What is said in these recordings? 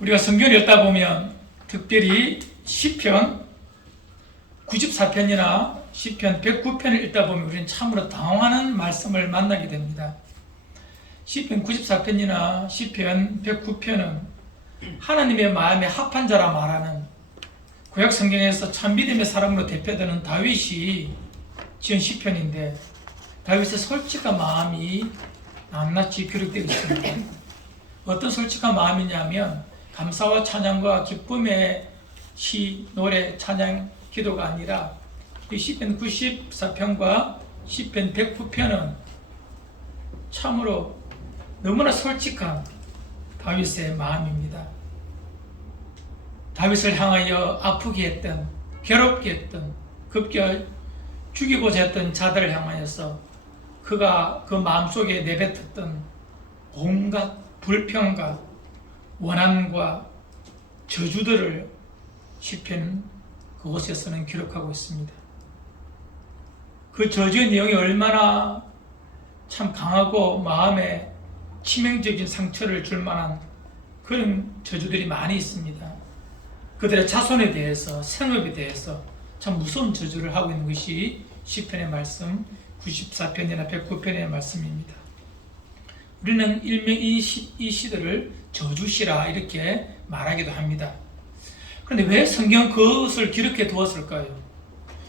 우리가 성경을 읽다 보면 특별히 시편 94편이나 시편 109편을 읽다 보면 우리는 참으로 당황하는 말씀을 만나게 됩니다. 시편 94편이나 시편 109편은 하나님의 마음에 합한 자라 말하는 구약 성경에서 참 믿음의 사람으로 대표되는 다윗이 지은 시편인데, 다윗의 솔직한 마음이 낱낱이 기록되어 있습니다. 어떤 솔직한 마음이냐면 감사와 찬양과 기쁨의 시, 노래, 찬양, 기도가 아니라 이 시편 94편과 시편 109편은 참으로 너무나 솔직한 다윗의 마음입니다. 다윗을 향하여 아프게 했던, 괴롭게 했던, 급겨 죽이고자 했던 자들을 향하여서 그가 그 마음속에 내뱉었던 온갖 불평과 원한과 저주들을 시편 그곳에서는 기록하고 있습니다. 그 저주의 내용이 얼마나 참 강하고 마음에 치명적인 상처를 줄 만한 그런 저주들이 많이 있습니다. 그들의 자손에 대해서, 생업에 대해서 참 무서운 저주를 하고 있는 것이 시편의 말씀 94편이나 109편의 말씀입니다. 우리는 일명 이 시들을 저주시라 이렇게 말하기도 합니다. 그런데 왜 성경은 그것을 기록해 두었을까요?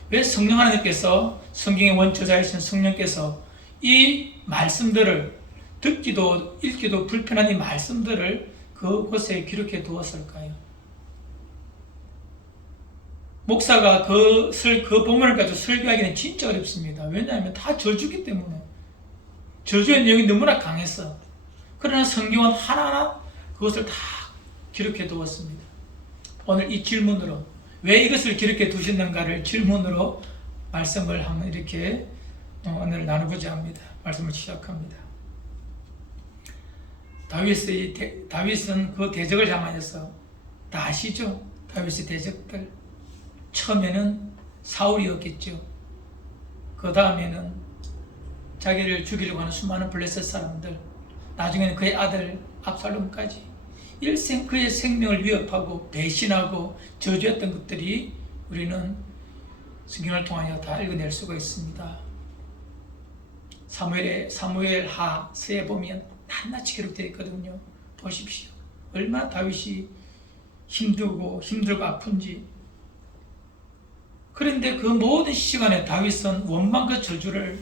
왜 성령 하나님께서, 성경의 원저자이신 성령께서 이 말씀들을, 듣기도 읽기도 불편한 이 말씀들을 그곳에 기록해 두었을까요? 목사가 그 본문을 가지고 설교하기는 진짜 어렵습니다. 왜냐하면 다 저주기 때문에. 저주의 내용이 너무나 강해서. 그러나 성경은 하나하나 그것을 다 기록해 두었습니다. 오늘 이 질문으로, 왜 이것을 기록해 두셨는가를 질문으로 말씀을 한번 이렇게 오늘 나누고자 합니다. 말씀을 시작합니다. 다윗은 그 대적을 향하여서, 다 아시죠? 다윗의 대적들. 처음에는 사울이었겠죠. 그 다음에는 자기를 죽이려고 하는 수많은 블레셋 사람들, 나중에는 그의 아들 압살롬까지 일생 그의 생명을 위협하고 배신하고 저주했던 것들이 우리는 성경을 통하여 다 읽어낼 수가 있습니다. 사무엘 하서에 보면 낱낱이 기록되어 있거든요. 보십시오. 얼마나 다윗이 힘들고 아픈지. 그런데 그 모든 시간에 다윗은 원망과 저주를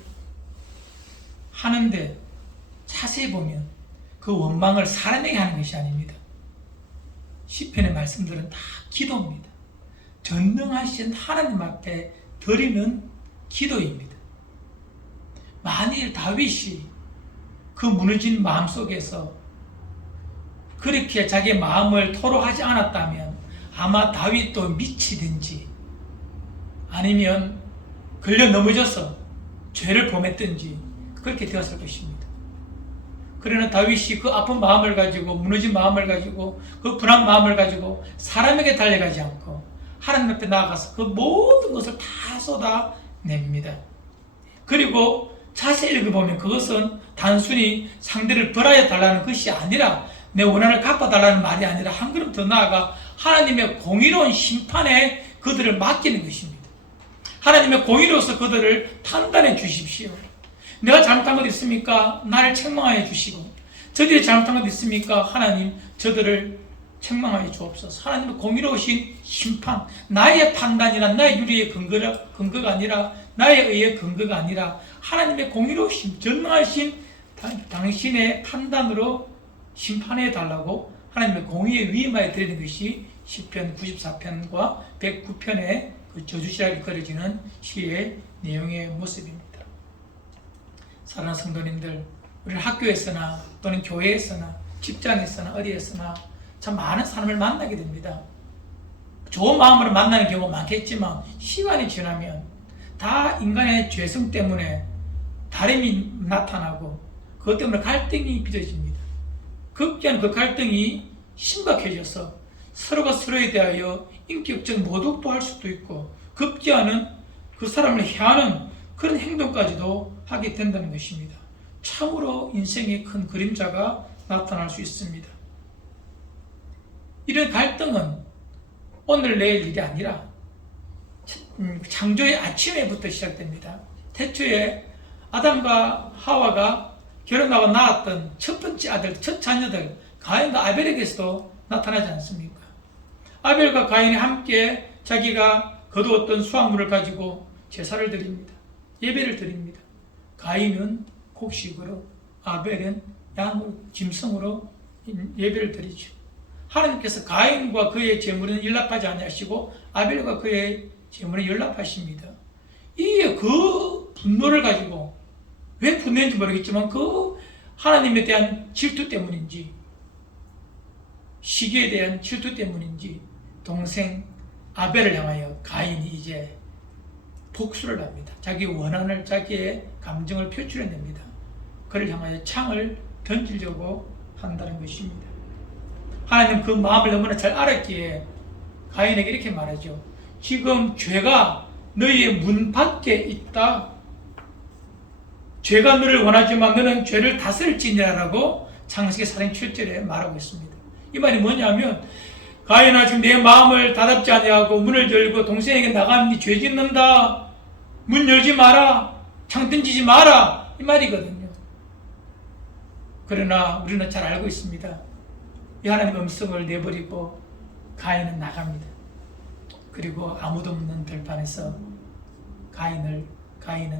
하는데, 자세히 보면 그 원망을 사람에게 하는 것이 아닙니다. 시편의 말씀들은 다 기도입니다. 전능하신 하나님 앞에 드리는 기도입니다. 만일 다윗이 그 무너진 마음속에서 그렇게 자기의 마음을 토로하지 않았다면 아마 다윗도 미치든지 아니면 걸려 넘어져서 죄를 범했든지 그렇게 되었을 것입니다. 그러나 다윗이 그 아픈 마음을 가지고, 무너진 마음을 가지고, 그 불안 마음을 가지고 사람에게 달려가지 않고 하나님 앞에 나아가서 그 모든 것을 다 쏟아냅니다. 그리고 자세히 읽어보면 그것은 단순히 상대를 벌하여 달라는 것이 아니라, 내 원한을 갚아달라는 말이 아니라 한 걸음 더 나아가 하나님의 공의로운 심판에 그들을 맡기는 것입니다. 하나님의 공의로서 그들을 판단해 주십시오. 내가 잘못한 것 있습니까? 나를 책망하여 주시고, 저들이 잘못한 것 있습니까? 하나님, 저들을 책망하여 주옵소서. 하나님의 공의로우신 심판, 나의 판단이나 나의 유리의 근거가 아니라, 나의 의의 근거가 아니라 하나님의 공의로우신, 전능하신 당신의 판단으로 심판해 달라고 하나님의 공의에 위임하여 드리는 것이 시편 94편과 109편의 그 저주시라고 그려지는 시의 내용의 모습입니다. 사랑하는 성도님들, 우리는 학교에서나 또는 교회에서나 직장에서나 어디에서나 참 많은 사람을 만나게 됩니다. 좋은 마음으로 만나는 경우가 많겠지만 시간이 지나면 다 인간의 죄성 때문에 다름이 나타나고 그것 때문에 갈등이 빚어집니다. 급기야는 그 갈등이 심각해져서 서로가 서로에 대하여 인격적 모독도 할 수도 있고, 급기야는 그 사람을 해하는 그런 행동까지도 하게 된다는 것입니다. 참으로 인생의 큰 그림자가 나타날 수 있습니다. 이런 갈등은 오늘 내일 일이 아니라 창조의 아침에부터 시작됩니다. 태초에 아담과 하와가 결혼하고 낳았던 첫 번째 아들, 첫 자녀들 가인과 아벨에게서도 나타나지 않습니까? 아벨과 가인이 함께 자기가 거두었던 수확물을 가지고 제사를 드립니다. 예배를 드립니다. 가인은 곡식으로, 아벨은 양으로, 짐승으로 예배를 드리죠. 하나님께서 가인과 그의 재물은 연락하지 아니하시고 아벨과 그의 재물은 연락하십니다. 이 그 분노를 가지고 왜 분노인지 모르겠지만 그 하나님에 대한 질투 때문인지 시기에 대한 질투 때문인지 동생 아벨을 향하여 가인이 이제 복수를 합니다. 자기 원한을, 자기의 감정을 표출해냅니다. 그를 향하여 창을 던지려고 한다는 것입니다. 하나님 그 마음을 너무나 잘 알았기에 가인에게 이렇게 말하죠. 지금 죄가 너희의 문 밖에 있다. 죄가 너를 원하지만 너는 죄를 다스릴지니라라고 창세기 4장 7절에 말하고 있습니다. 이 말이 뭐냐면 가인아 지금 내 마음을 다잡지 아니하고 문을 열고 동생에게 나가면 네 죄 짓는다. 문 열지 마라. 창 던지지 마라. 이 말이거든요. 그러나 우리는 잘 알고 있습니다. 이 하나님의 음성을 내버리고 가인은 나갑니다. 그리고 아무도 없는 들판에서 가인은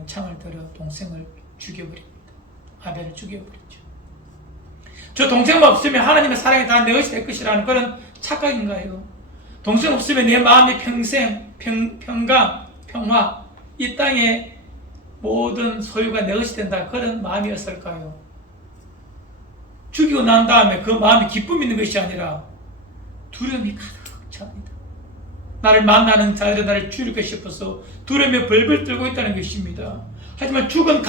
창을 들어 동생을 죽여버립니다. 아벨을 죽여버리죠. 저 동생만 없으면 하나님의 사랑이 다 내 것이 될 것이라는 그런 착각인가요? 동생 없으면 내 마음이 평생 평강, 평화, 이 땅의 모든 소유가 내 것이 된다. 그런 마음이었을까요? 죽이고 난 다음에 그 마음이 기쁨이 있는 것이 아니라 두려움이 가득 찹니다. 나를 만나는 자들이 나를 죽일까 싶어서 두려움에 벌벌 떨고 있다는 것입니다. 하지만 죽은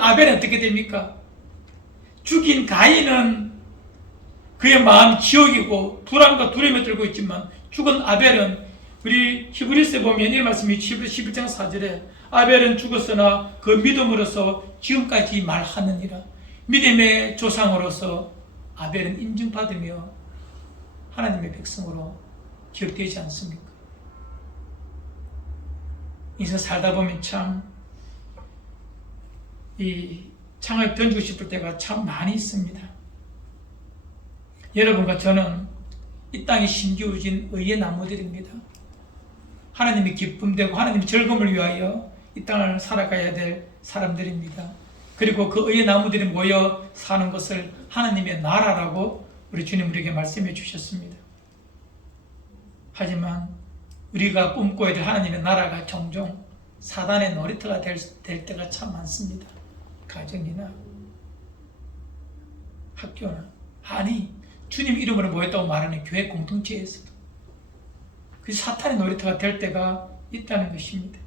아벨은 어떻게 됩니까? 죽인 가인은 그의 마음이 지옥이고 불안과 두려움에 떨고 있지만 죽은 아벨은 우리 히브리서에 보면 이 말씀이 11장 4절에 아벨은 죽었으나 그 믿음으로서 지금까지 말하느니라. 믿음의 조상으로서 아벨은 인정받으며 하나님의 백성으로 기억되지 않습니까? 인생 살다 보면 참 이 창을 던지고 싶을 때가 참 많이 있습니다. 여러분과 저는 이 땅에 심기우진 의의 나무들입니다. 하나님이 기쁨되고 하나님의 즐거움을 위하여 이 땅을 살아가야 될 사람들입니다. 그리고 그 의의 나무들이 모여 사는 것을 하나님의 나라라고 우리 주님 우리에게 말씀해 주셨습니다. 하지만 우리가 꿈꿔야 될 하나님의 나라가 종종 사단의 놀이터가 될 때가 참 많습니다. 가정이나 학교나 아니 주님 이름으로 모였다고 말하는 교회 공동체에서도 그 사탄의 놀이터가 될 때가 있다는 것입니다.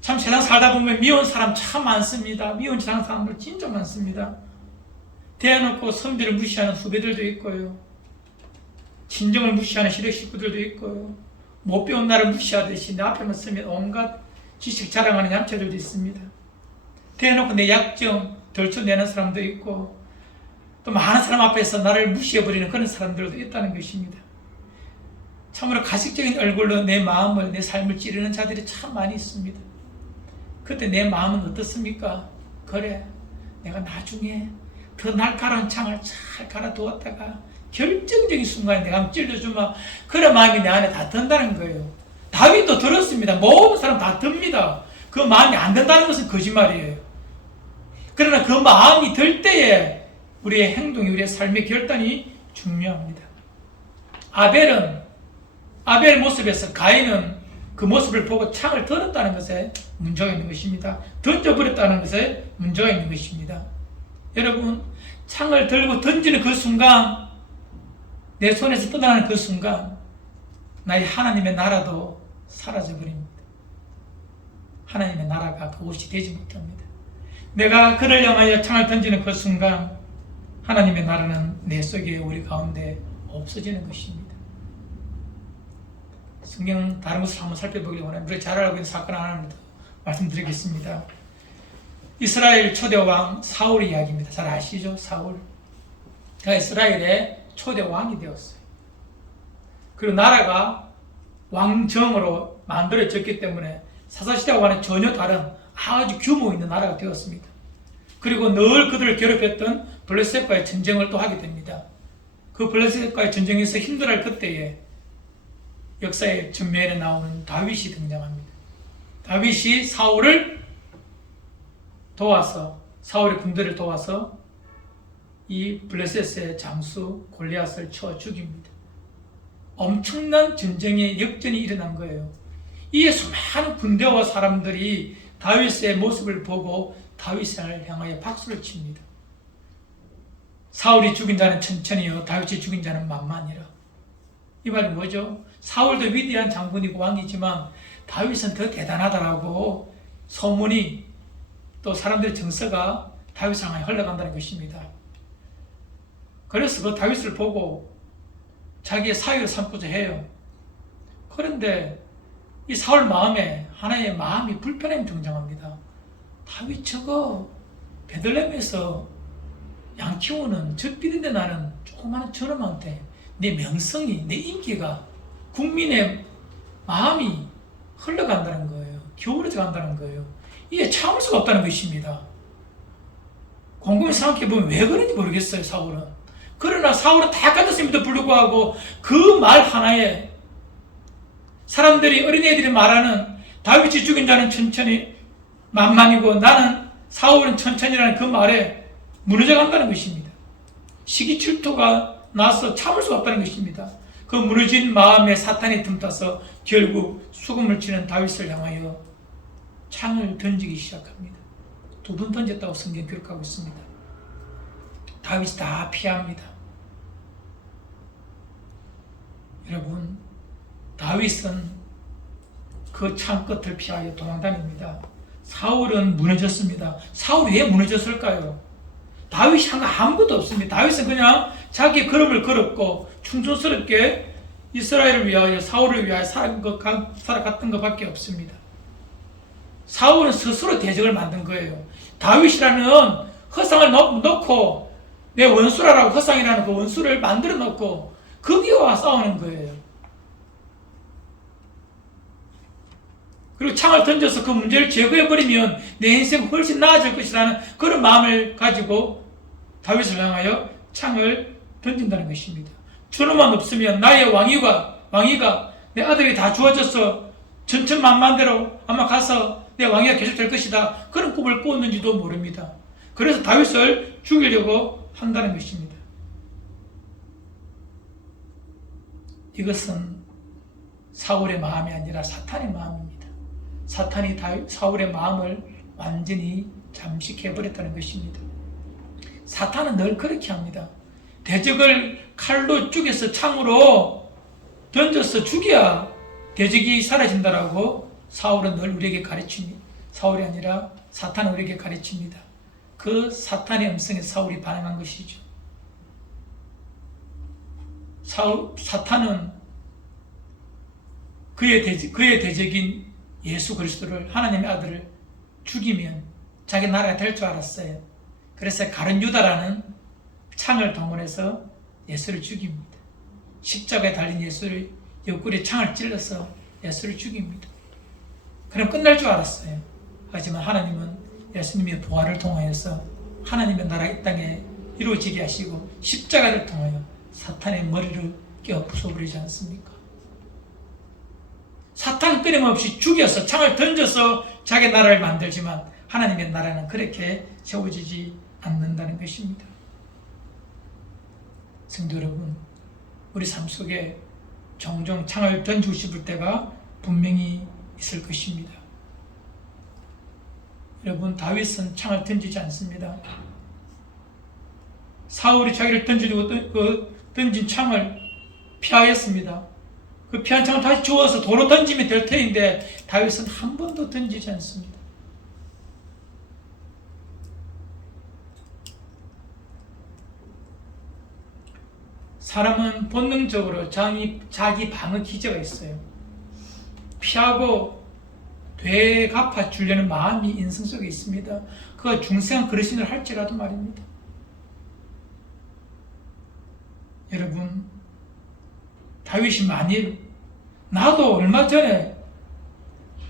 참 세상 살다 보면 미운 사람 참 많습니다. 미운 세상 사람들 진짜 많습니다. 대해놓고 선배를 무시하는 후배들도 있고요. 친정을 무시하는 시댁 식구들도 있고요. 못 배운 나를 무시하듯이 내 앞에만 서면 온갖 지식 자랑하는 얌체들도 있습니다. 대해놓고 내 약점 덜쳐내는 사람도 있고 또 많은 사람 앞에서 나를 무시해버리는 그런 사람들도 있다는 것입니다. 참으로 가식적인 얼굴로 내 마음을, 내 삶을 찌르는 자들이 참 많이 있습니다. 그때 내 마음은 어떻습니까? 그래, 내가 나중에 그 날카로운 창을 잘 갈아두었다가 결정적인 순간에 내가 한번 찔러주면 그런 마음이 내 안에 다 든다는 거예요. 다윗도 들었습니다. 모든 사람 다 듭니다. 그 마음이 안 든다는 것은 거짓말이에요. 그러나 그 마음이 들 때에 우리의 행동이, 우리의 삶의 결단이 중요합니다. 아벨 모습에서 가인은 그 모습을 보고 창을 들었다는 것에 문제가 있는 것입니다. 던져버렸다는 것에 문제가 있는 것입니다. 여러분, 창을 들고 던지는 그 순간, 내 손에서 떠나는 그 순간 나의 하나님의 나라도 사라져버립니다. 하나님의 나라가 그곳이 되지 못합니다. 내가 그를 향하여 창을 던지는 그 순간 하나님의 나라는 내 속에, 우리 가운데 없어지는 것입니다. 성경 다른 것을 한번 살펴보기 원합니다. 우리가 잘 알고 있는 사건 하나를 말씀드리겠습니다. 이스라엘 초대왕 사울의 이야기입니다. 잘 아시죠? 사울. 그가 이스라엘의 초대왕이 되었어요. 그리고 나라가 왕정으로 만들어졌기 때문에 사사시대와는 전혀 다른 아주 규모 있는 나라가 되었습니다. 그리고 늘 그들을 괴롭혔던 블레셋과의 전쟁을 또 하게 됩니다. 그 블레셋과의 전쟁에서 힘들어할 그때에 역사의 전면에 나오는 다윗이 등장합니다. 다윗이 사울을 도와서, 사울의 군대를 도와서 이 블레셋의 장수 골리앗을 쳐 죽입니다. 엄청난 전쟁의 역전이 일어난 거예요. 이에 수많은 군대와 사람들이 다윗의 모습을 보고 다윗을 향하여 박수를 칩니다. 사울이 죽인 자는 천천히요, 다윗이 죽인 자는 만만이라. 이 말은 뭐죠? 사울도 위대한 장군이고 왕이지만 다윗은 더 대단하다라고 소문이, 또 사람들의 정서가 다윗을 향해 흘러간다는 것입니다. 그래서 그 다윗을 보고 자기의 사위를 삼고자 해요. 그런데 이 사울 마음에 하나의 마음이 불편함이 등장합니다. 다윗 저거 베들레헴에서 양 키우는 젖비는데 나는 조그마한 저놈한테 내 명성이, 내 인기가, 국민의 마음이 흘러간다는 거예요. 기울어져 간다는 거예요. 이게 참을 수가 없다는 것입니다. 곰곰이 생각해보면 왜 그런지 모르겠어요, 사울은. 그러나 사울은 다 가졌음에도 불구하고 그 말 하나에 사람들이, 어린애들이 말하는 다윗이 죽인 자는 천천히 만만이고 나는, 사울은 천천히라는 그 말에 무너져 간다는 것입니다. 시기 질투가 나서 참을 수가 없다는 것입니다. 그 무너진 마음에 사탄이 틈타서 결국 수금을 치는 다윗을 향하여 창을 던지기 시작합니다. 2번 던졌다고 성경에 기록하고 있습니다. 다윗이 다 피합니다. 여러분, 다윗은 그 창 끝을 피하여 도망다닙니다. 사울은 무너졌습니다. 사울이 왜 무너졌을까요? 다윗이 한 거 아무것도 없습니다. 다윗은 그냥 자기 걸음을 걸었고 충성스럽게 이스라엘을 위하여, 사울을 위하여 살아갔던 것밖에 없습니다. 사울은 스스로 대적을 만든 거예요. 다윗이라는 허상을 놓고, 내 원수라고 허상이라는 그 원수를 만들어 놓고 거기와 싸우는 거예요. 그리고 창을 던져서 그 문제를 제거해버리면 내 인생 훨씬 나아질 것이라는 그런 마음을 가지고 다윗을 향하여 창을 던진다는 것입니다. 저놈만 없으면 나의 왕위가 내 아들이 다 주어져서 천천만만대로 아마 가서 내 왕위가 계속될 것이다, 그런 꿈을 꾸었는지도 모릅니다. 그래서 다윗을 죽이려고 한다는 것입니다. 이것은 사울의 마음이 아니라 사탄의 마음입니다. 사탄이 사울의 마음을 완전히 잠식해버렸다는 것입니다. 사탄은 늘 그렇게 합니다. 대적을 칼로 죽여서 창으로 던져서 죽여야 대적이 사라진다라고 사울은 늘 우리에게 가르칩니다. 사울이 아니라 사탄은 우리에게 가르칩니다. 그 사탄의 음성에 사울이 반응한 것이죠. 사탄은 그의 대적인 예수 그리스도를, 하나님의 아들을 죽이면 자기 나라가 될 줄 알았어요. 그래서 가룟 유다라는 창을 동원해서 예수를 죽입니다. 십자가에 달린 예수를 옆구리에 창을 찔러서 예수를 죽입니다. 그럼 끝날 줄 알았어요. 하지만 하나님은 예수님의 부활을 통하여서 하나님의 나라 이 땅에 이루어지게 하시고 십자가를 통하여 사탄의 머리를 깨어 부숴버리지 않습니까? 사탄은 끊임없이 죽여서 창을 던져서 자기 나라를 만들지만 하나님의 나라는 그렇게 세워지지 않는다는 것입니다. 성도 여러분, 우리 삶 속에 종종 창을 던지고 싶을 때가 분명히 있을 것입니다. 여러분, 다윗은 창을 던지지 않습니다. 사울이 자기를 던진 창을 피하였습니다. 그 피한 창을 다시 주워서 도로 던지면 될 터인데 다윗은 한 번도 던지지 않습니다. 사람은 본능적으로 자기 방어 기제가 있어요. 피하고 되갚아 주려는 마음이 인성 속에 있습니다. 그가 중생한 그릇인을 할지라도 말입니다. 여러분, 다윗이 만일 나도 얼마 전에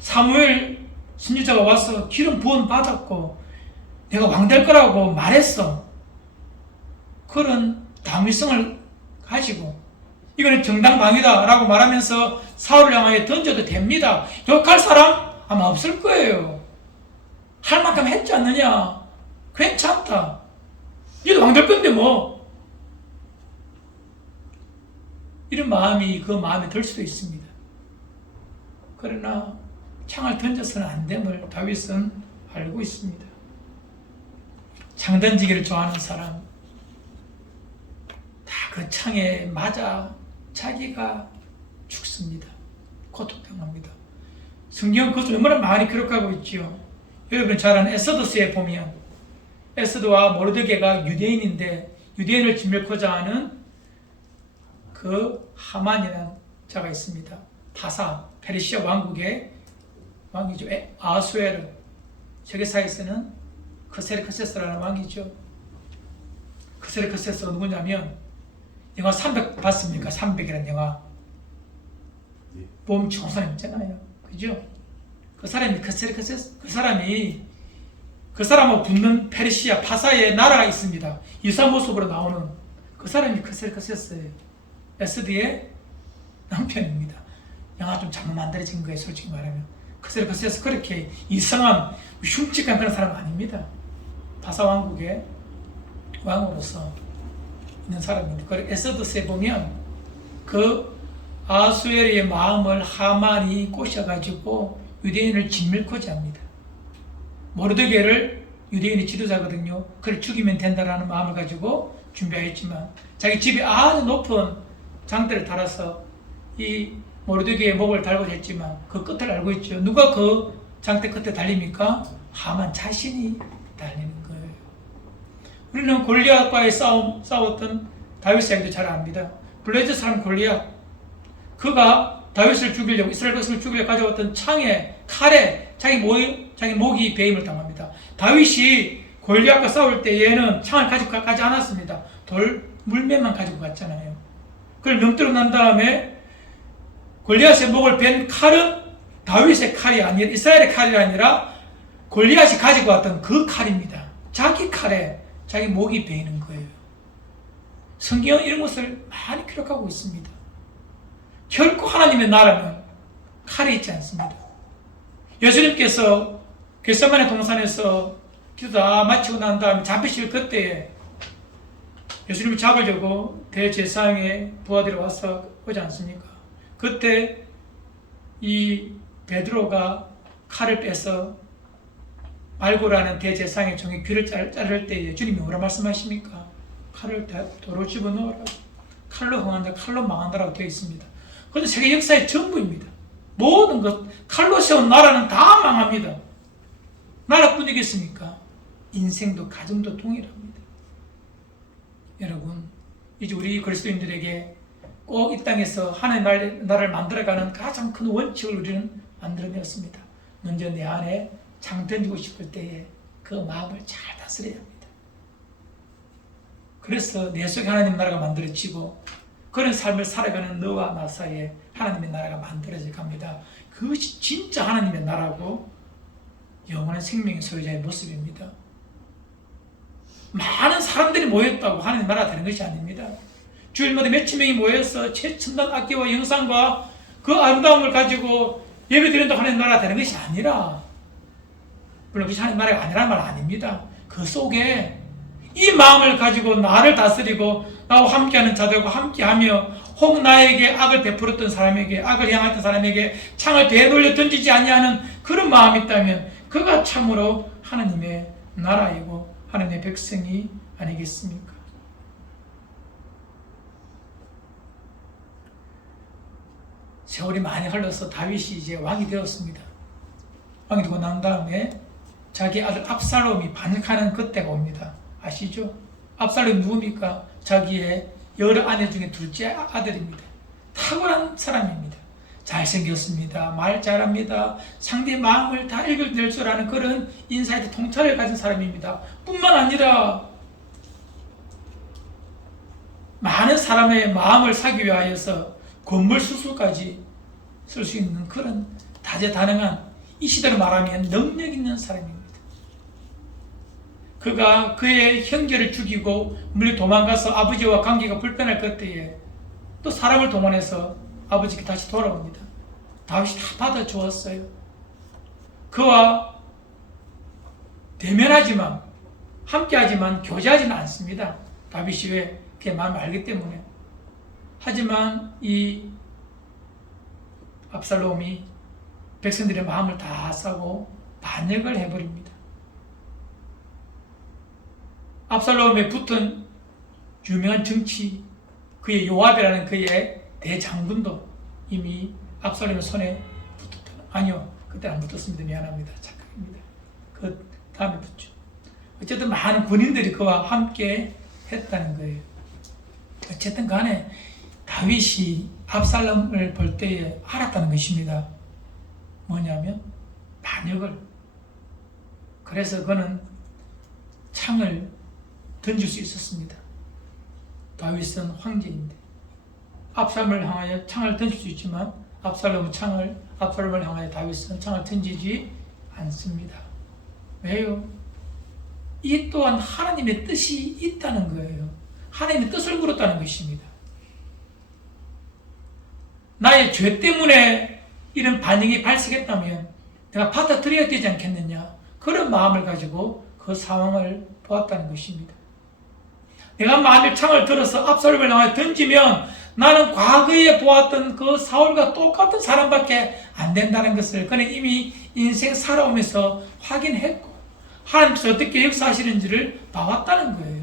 사무엘 선지자가 와서 기름 부은 받았고 내가 왕 될 거라고 말했어. 그런 당위성을 가지고 이거는 정당방위다 라고 말하면서 사울을 향하여 던져도 됩니다. 욕할 사람 아마 없을 거예요. 할 만큼 했지 않느냐? 괜찮다. 니도 왕 될 건데 뭐. 이런 마음이 그 마음에 들 수도 있습니다. 그러나 창을 던져서는 안 됨을 다윗은 알고 있습니다. 창 던지기를 좋아하는 사람, 다 그 창에 맞아 자기가 죽습니다. 고통당합니다. 성경 그것을 얼마나 많이 기록하고 있지요. 여러분 잘 아는 에스더서에 보면 에스더와 모르드게가 유대인인데 유대인을 짓밟고자 하는 그 하만이라는 자가 있습니다. 다사, 페르시아 왕국의 왕이죠. 아수에르, 세계사에서는 크세르크세스라는 왕이죠. 크세르크세스가 누구냐면 영화 300 봤습니까? 300이라는 영화. 몸 좋은 사람 있잖아요. 그죠? 그 사람이 크세르크세스, 그 사람하고 붙는 페르시아 파사의 나라가 있습니다. 유사 모습으로 나오는 그 사람이 크세르크세스예요. 에스더의 남편입니다. 영화 좀 잘못 만들어진 거예요. 솔직히 말하면. 크세르크세스 그렇게 이상한 흉측한 그런 사람 아닙니다. 바사 왕국의 왕으로서 있는 사람입니다. 그리고 에스더서에 보면 그 아수에르의 마음을 하만이 꼬셔가지고 유대인을 짓밀고자 합니다. 모르드게를 유대인의 지도자거든요. 그를 죽이면 된다라는 마음을 가지고 준비하였지만 자기 집에 아주 높은 장대를 달아서 이 모르드게의 목을 달고자 했지만 그 끝을 알고 있죠. 누가 그 장대 끝에 달립니까? 하만 자신이 달리는 거예요. 우리는 골리앗과의 싸웠던 다윗 이야기도 잘 압니다. 블레셋 사람 골리앗, 그가 다윗을 죽이려고 이스라엘 백성을 죽이려고 가져왔던 창에 칼에 자기 목이 베임을 당합니다. 다윗이 골리앗과 싸울 때에는 창을 가지고 가지 않았습니다. 돌 물매만 가지고 갔잖아요. 그걸 넘들어 난 다음에 골리앗의 목을 벤 칼은 다윗의 칼이 아니라 이스라엘의 칼이 아니라 골리앗이 가지고 왔던 그 칼입니다. 자기 칼에 자기 목이 베이는 거예요. 성경은 이런 것을 많이 기록하고 있습니다. 결코 하나님의 나라는 칼이 있지 않습니다. 예수님께서 겟세마네 동산에서 기도 다 마치고 난 다음에 잡히실 그때에 예수님을 잡으려고 대제사장의 부하들이 와서 오지 않습니까? 그때 이 베드로가 칼을 빼서 말고라는 대제사장의 종의 귀를 자를 때에 주님이 뭐라 말씀하십니까? 칼을 도로 집어넣어라. 칼로 흥한다, 칼로 망한다라고 되어 있습니다. 그것은 세계 역사의 전부입니다. 모든 것, 칼로 세운 나라는 다 망합니다. 나라뿐이겠습니까? 인생도 가정도 동일합니다. 여러분, 이제 우리 그리스도인들에게 꼭 이 땅에서 하나님의 나라를 만들어가는 가장 큰 원칙을 우리는 만들어내었습니다. 먼저 내 안에 창 던지고 싶을 때에 그 마음을 잘 다스려야 합니다. 그래서 내 속에 하나님의 나라가 만들어지고 그런 삶을 살아가는 너와 나 사이에 하나님의 나라가 만들어져 갑니다. 그것이 진짜 하나님의 나라고 영원한 생명의 소유자의 모습입니다. 많은 사람들이 모였다고 하나님의 나라가 되는 것이 아닙니다. 주일마다 몇천 명이 모여서 최첨단 악기와 영상과 그 아름다움을 가지고 예배드린다고 하나님의 나라가 되는 것이 아니라, 물론 그것이 하나님의 나라가 아니라는 말 아닙니다. 그 속에 이 마음을 가지고 나를 다스리고 나와 함께하는 자들과 함께하며 혹 나에게 악을 베풀었던 사람에게, 악을 향했던 사람에게 창을 되돌려 던지지 아니하는 그런 마음이 있다면 그가 참으로 하나님의 나라이고 하나님의 백성이 아니겠습니까? 세월이 많이 흘러서 다윗이 이제 왕이 되었습니다. 왕이 되고 난 다음에 자기 아들 압살롬이 반역하는 그때가 옵니다. 아시죠? 압살롬이 누굽니까? 자기의 여러 아내 중에 둘째 아들입니다. 탁월한 사람입니다. 잘생겼습니다. 말 잘합니다. 상대의 마음을 다 읽어낼 줄 아는 그런 인사이트 통찰을 가진 사람입니다. 뿐만 아니라 많은 사람의 마음을 사기 위하여서 건물 수술까지 쓸 수 있는 그런 다재다능한, 이 시대로 말하면 능력 있는 사람입니다. 그가 그의 형제를 죽이고 멀리 도망가서 아버지와 관계가 불편할 그때에 또 사람을 동원해서 아버지께 다시 돌아옵니다. 다윗이 다 받아주었어요. 그와 대면하지만, 함께하지만 교제하지는 않습니다. 다윗이 왜? 그의 마음을 알기 때문에. 하지만 이 압살롬이 백성들의 마음을 다 싸고 반역을 해버립니다. 압살롬에 붙은 유명한 정치, 그의 요압이라는 그의 대장군도 이미 압살롬의 손에 붙었다. 아니요, 그때 안 붙었습니다. 미안합니다. 착각입니다. 그 다음에 붙죠. 어쨌든 많은 군인들이 그와 함께 했다는 거예요. 어쨌든 간에 다윗이 압살롬을 볼 때에 알았다는 것입니다. 뭐냐면 반역을. 그래서 그는 창을 던질 수 있었습니다. 다윗은 황제인데 압살롬을 향하여 창을 던질 수 있지만 압살롬을 향하여 다윗은 창을 던지지 않습니다. 왜요? 이 또한 하나님의 뜻이 있다는 거예요. 하나님의 뜻을 물었다는 것입니다. 나의 죄 때문에 이런 반응이 발생했다면 내가 받아들여야 되지 않겠느냐, 그런 마음을 가지고 그 상황을 보았다는 것입니다. 내가 만일 창을 들어서 압살롬을 향해 던지면 나는 과거에 보았던 그 사울과 똑같은 사람밖에 안 된다는 것을 그는 이미 인생 살아오면서 확인했고 하나님께서 어떻게 역사하시는지를 봐왔다는 거예요.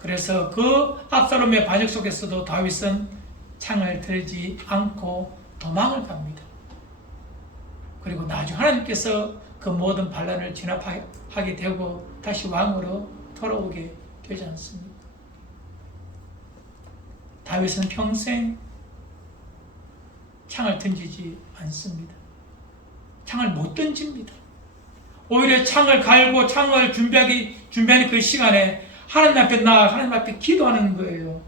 그래서 그 압살롬의 반역 속에서도 다윗은 창을 들지 않고 도망을 갑니다. 그리고 나중에 하나님께서 그 모든 반란을 진압하게 되고 다시 왕으로 돌아오게 되지 않습니다. 다윗은 평생 창을 던지지 않습니다. 창을 못 던집니다. 오히려 창을 갈고 창을 준비하는 그 시간에 하나님 앞에 기도하는 거예요.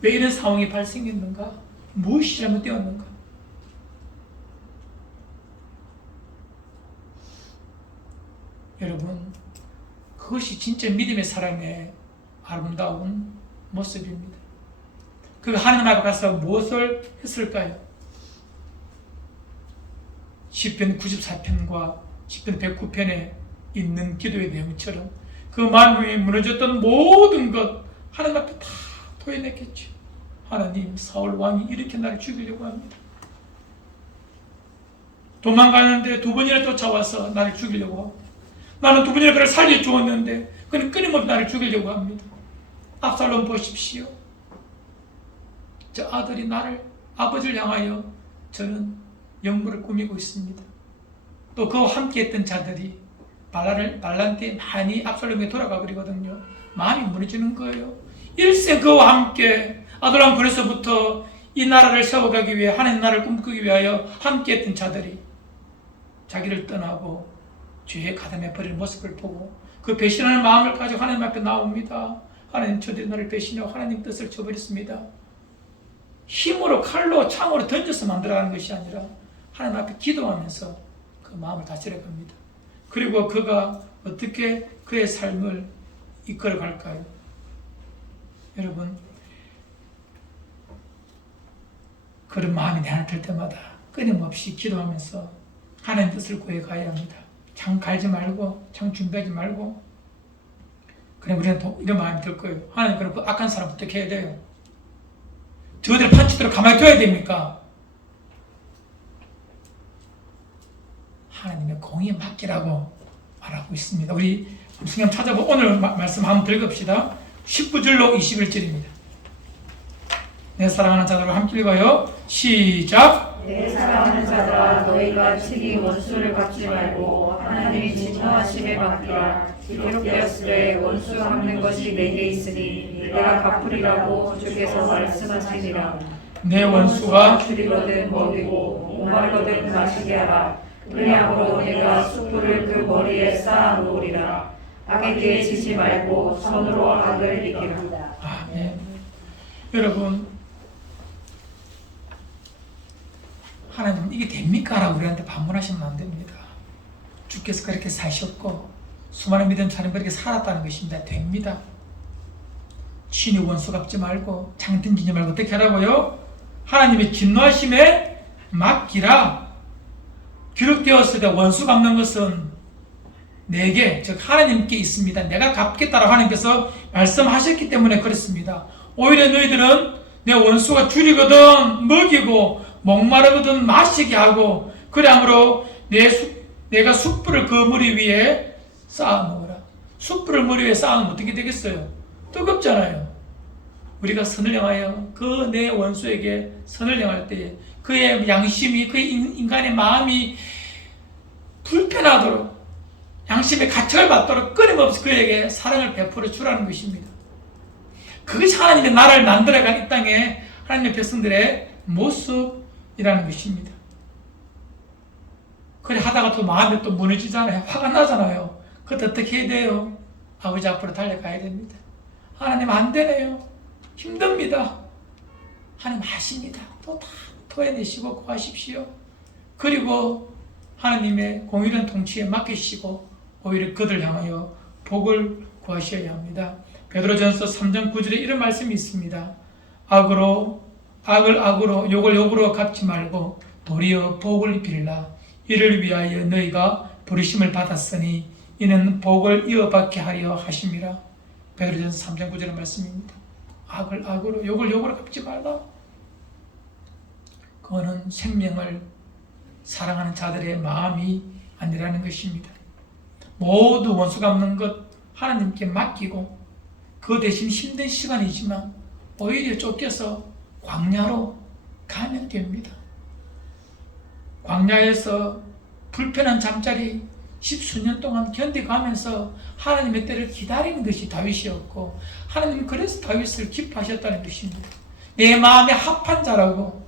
왜 이런 상황이 발생했는가? 무엇이 잘못되었는가? 여러분, 그것이 진짜 믿음의 사람의 아름다운 모습입니다. 그가 하나님 앞에 가서 무엇을 했을까요? 시편 94편과 시편 109편에 있는 기도의 내용처럼 그 만국이 무너졌던 모든 것 하나님 앞에 다 토해냈겠죠. 하나님, 사울 왕이 이렇게 나를 죽이려고 합니다. 도망가는데 두 번이나 쫓아와서 나를 죽이려고 합니다. 나는 두 번이나 그를 살려주었는데 그는 끊임없이 나를 죽이려고 합니다. 압살롬 보십시오. 저 아들이 아버지를 향하여 저는 영물을 꾸미고 있습니다. 또 그와 함께했던 자들이 반란 때 많이 압살롬에 돌아가 버리거든요. 마음이 무너지는 거예요. 일생 그와 함께 아둘람 굴에서부터 이 나라를 세워가기 위해 하나님 나라를 꿈꾸기 위하여 함께했던 자들이 자기를 떠나고 죄에 가담해 버릴 모습을 보고 그 배신하는 마음을 가지고 하나님 앞에 나옵니다. 하나님, 저들이 나를 배신하고 하나님 뜻을 저버렸습니다. 힘으로, 칼로, 창으로 던져서 만들어가는 것이 아니라 하나님 앞에 기도하면서 그 마음을 다스려갑니다. 그리고 그가 어떻게 그의 삶을 이끌어갈까요? 여러분, 그런 마음이 내 안에 들 때마다 끊임없이 기도하면서 하나님 뜻을 구해가야 합니다. 창 갈지 말고, 창 준비하지 말고. 그럼 우리는 이런 마음이 들 거예요. 하나님, 그럼 그 악한 사람 어떻게 해야 돼요? 저들 판치도록 가만히 둬야 됩니까? 하나님의 공의에 맡기라고 말하고 있습니다. 우리 성경 찾아보고 오늘 말씀 한번 읽읍시다. 19절로 21절입니다. 내 사랑하는 자들과 함께 읽어요. 시작. 내 사랑하는 자들아, 너희가 친히 원수를 갚지 말고 하나님이 진노하심에 맡기라. 기록되었으되 원수 갚는 것이 내게 있으니 내가 갚으리라고 주께서 말씀하시니라. 내 원수가 줄이거든 먹이고 목마르거든 마시게 하라. 그리함으로 내가 숯불을 그 머리에 쌓아 놓으리라. 악에게 지지 말고 손으로 악을 이기라. 아멘. 여러분, 하나님 이게 됩니까? 라고 우리한테 반문하시면 안 됩니다. 주께서 그렇게 사셨고 수많은 믿음 사람 그렇게 살았다는 것입니다. 됩니다. 친히 원수 갚지 말고 장 던지지 말고 어떻게 하라고요? 하나님의 진노하심에 맡기라. 기록되었을 때 원수 갚는 것은 내게, 즉 하나님께 있습니다. 내가 갚겠다라고 하나님께서 말씀하셨기 때문에 그렇습니다. 오히려 너희들은 내 원수가 줄이거든 먹이고 목마르거든 마시게 하고 그러므로 내가 숯불을 그 머리 위에 쌓아놓으라. 숯불을 머리 위에 쌓아놓으면 어떻게 되겠어요? 뜨겁잖아요. 우리가 선을 행하여 그 내 원수에게 선을 행할 때에 그의 양심이, 그의 인간의 마음이 불편하도록 양심의 가책을 받도록 끊임없이 그에게 사랑을 베풀어 주라는 것입니다. 그것이 하나님의 나라를 만들어간 이 땅에 하나님의 백성들의 모습이라는 것입니다. 그래 하다가 또 마음이 또 무너지잖아요. 화가 나잖아요. 그때 어떻게 해야 돼요? 아버지 앞으로 달려가야 됩니다. 하나님 안 되네요. 힘듭니다. 하나님 하십니다. 또 다 토해내시고 구하십시오. 그리고 하나님의 공의로운 통치에 맡기시고 오히려 그들 향하여 복을 구하셔야 합니다. 베드로전서 3장 9절에 이런 말씀이 있습니다. 악을 악으로 욕을 욕으로 갚지 말고 도리어 복을 빌라. 이를 위하여 너희가 부르심을 받았으니 이는 복을 이어받게 하려 하심이라. 베드로전서 3장 9절의 말씀입니다. 악을 악으로 욕을 욕으로 갚지 말라. 그거는 생명을 사랑하는 자들의 마음이 아니라는 것입니다. 모두 원수 갚는 것 하나님께 맡기고 그 대신 힘든 시간이지만 오히려 쫓겨서 광야로 가면 됩니다. 광야에서 불편한 잠자리 10수년 동안 견뎌가면서 하나님의 때를 기다리는 것이 다윗이었고 하나님은 그래서 다윗을 기뻐하셨다는 것입니다. 내 마음에 합한 자라고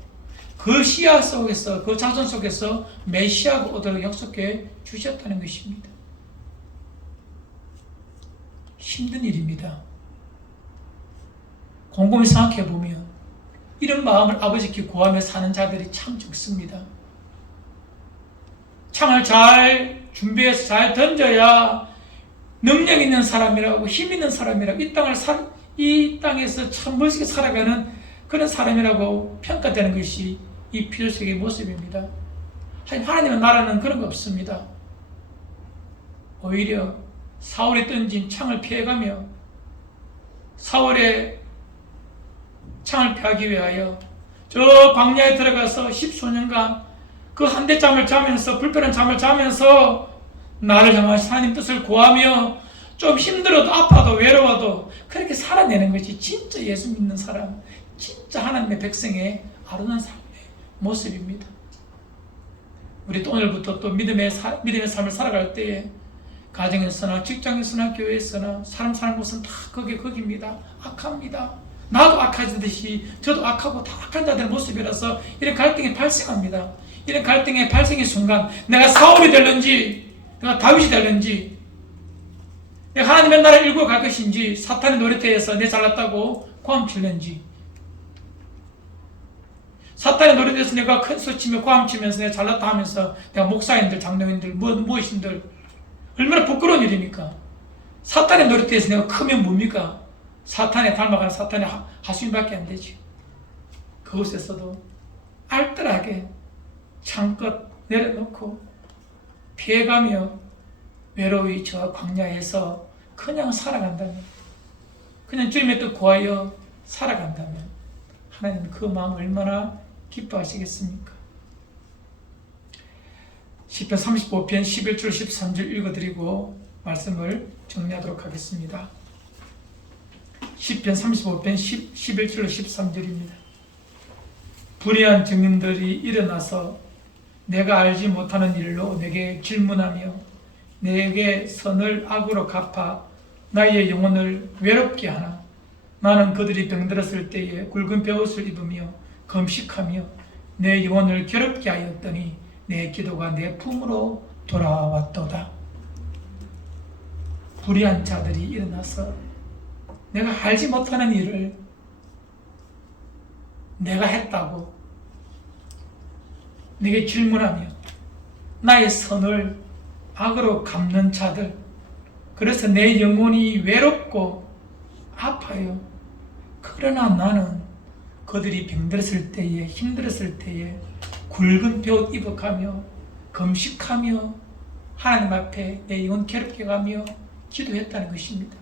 그 시야 속에서 그 자손 속에서 메시아가 오도록 약속해 주셨다는 것입니다. 힘든 일입니다. 곰곰이 생각해 보면 이런 마음을 아버지께 구하며 사는 자들이 참 적습니다. 창을 잘 준비해서 잘 던져야 능력 있는 사람이라고 힘 있는 사람이라고 이 땅에서 참 멋있게 살아가는 그런 사람이라고 평가되는 것이 이 필요성의 모습입니다. 하나님의 나라는 그런 거 없습니다. 오히려 사울이 던진 창을 피해가며 사울의 창을 피하기 위하여 저 광야에 들어가서 10수년간 그 한 대 잠을 자면서 불편한 잠을 자면서 나를 향하신 하나님 뜻을 구하며 좀 힘들어도 아파도 외로워도 그렇게 살아내는 것이 진짜 예수 믿는 사람, 진짜 하나님의 백성의 아름다운 삶의 모습입니다. 우리 또 오늘부터 또 믿음의 삶을 살아갈 때에 가정에서나 직장에서나 교회에서나 사람 사는 곳은 다 거기입니다. 악합니다. 나도 악하듯이 저도 악하고 다 악한 자들의 모습이라서 이런 갈등이 발생합니다. 이런 갈등의 발생의 순간 내가 사울이 될는지 내가 다윗이 될는지 내가 하나님의 나라를 일구어 갈 것인지 사탄의 노릇에서 내 잘났다고 고함칠는지 사탄의 노릇에서 내가 큰 소치며 고함치면서 내가 잘났다 하면서 내가 목사님들 장로님들 무엇인들 얼마나 부끄러운 일입니까? 사탄의 노릇에서 내가 크면 뭡니까? 사탄에 닮아가는 사탄의 하수인밖에 안 되지. 그곳에서도 알뜰하게 창껏 내려놓고 피해가며 외로이 저 광야에서 그냥 살아간다면, 그냥 주님의 뜻 구하여 살아간다면 하나님은 그 마음 얼마나 기뻐하시겠습니까? 시편 35편 11절 13절 읽어드리고 말씀을 정리하도록 하겠습니다. 시편 35편 11절 13절입니다. 불의한 증인들이 일어나서 내가 알지 못하는 일로 내게 질문하며 내게 선을 악으로 갚아 나의 영혼을 외롭게 하나. 나는 그들이 병들었을 때에 굵은 베옷을 입으며 금식하며 내 영혼을 괴롭게 하였더니 내 기도가 내 품으로 돌아왔도다. 불의한 자들이 일어나서 내가 알지 못하는 일을 내가 했다고 내게 질문하며 나의 선을 악으로 갚는 자들, 그래서 내 영혼이 외롭고 아파요. 그러나 나는 그들이 병들었을 때에, 힘들었을 때에 굵은 뼈 입어가며 금식하며 하나님 앞에 내 영혼 괴롭게 가며 기도했다는 것입니다.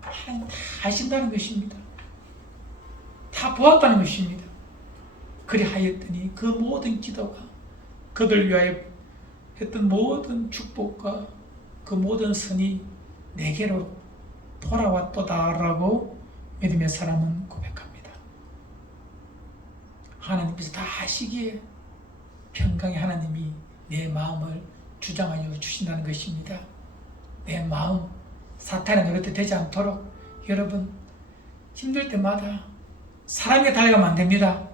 하나님 다 아신다는 것입니다. 다 보았다는 것입니다. 그리하였더니 그 모든 기도가, 그들 위하여 했던 모든 축복과 그 모든 선이 내게로 돌아왔도다라고 믿음의 사람은 고백합니다. 하나님께서 다 아시기에 평강의 하나님이 내 마음을 주장하여 주신다는 것입니다. 내 마음, 사탄의 노릇도 되지 않도록 여러분 힘들 때마다 사람에 달려가면 안 됩니다.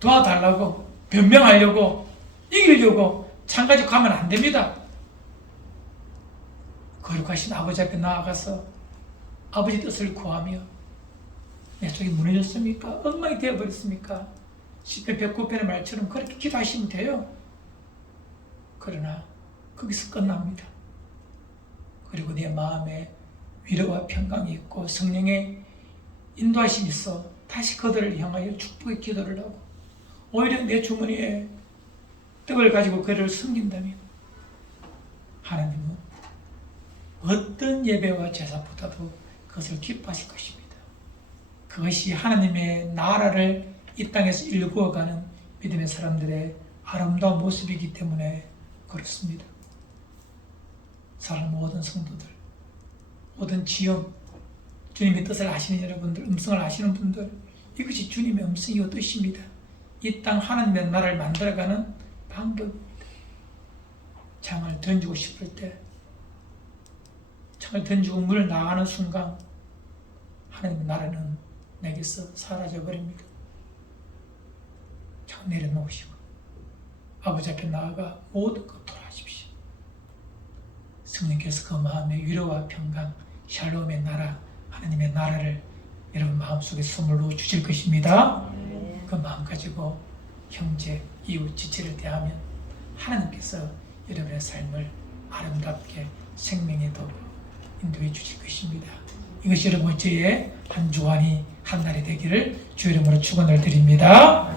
도와달라고, 변명하려고, 이기려고 창가지고 가면 안 됩니다. 거룩하신 아버지 앞에 나아가서 아버지 뜻을 구하며 내 속이 무너졌습니까? 엉망이 되어버렸습니까? 시편 109편의 말처럼 그렇게 기도하시면 돼요. 그러나 거기서 끝납니다. 그리고 내 마음에 위로와 평강이 있고 성령의 인도하심이 있어 다시 그들을 향하여 축복의 기도를 하고 오히려 내 주머니에 떡을 가지고 그를 섬긴다면 하나님은 어떤 예배와 제사보다도 그것을 기뻐하실 것입니다. 그것이 하나님의 나라를 이 땅에서 일구어가는 믿음의 사람들의 아름다운 모습이기 때문에 그렇습니다. 사랑하는 모든 성도들, 모든 지연, 주님의 뜻을 아시는 여러분들, 음성을 아시는 분들, 이것이 주님의 음성이고 뜻입니다. 이 땅 하나님의 나라를 만들어가는 방법입니다. 창을 던지고 싶을 때, 창을 던지고 물을 나가는 순간 하나님의 나라는 내게서 사라져버립니다. 창 내려놓으시고 아버지 앞에 나아가 모든 것 돌아가십시오. 성령께서 그 마음의 위로와 평강, 샬롬의 나라, 하나님의 나라를 여러분 마음속에 선물로 주실 것입니다. 그 마음 가지고 형제, 이웃, 지체를 대하면 하나님께서 여러분의 삶을 아름답게 생명의 도구 인도해 주실 것입니다. 이것이 여러분 저의 한 주간이 한 날이 되기를 주 이름으로 축원을 드립니다.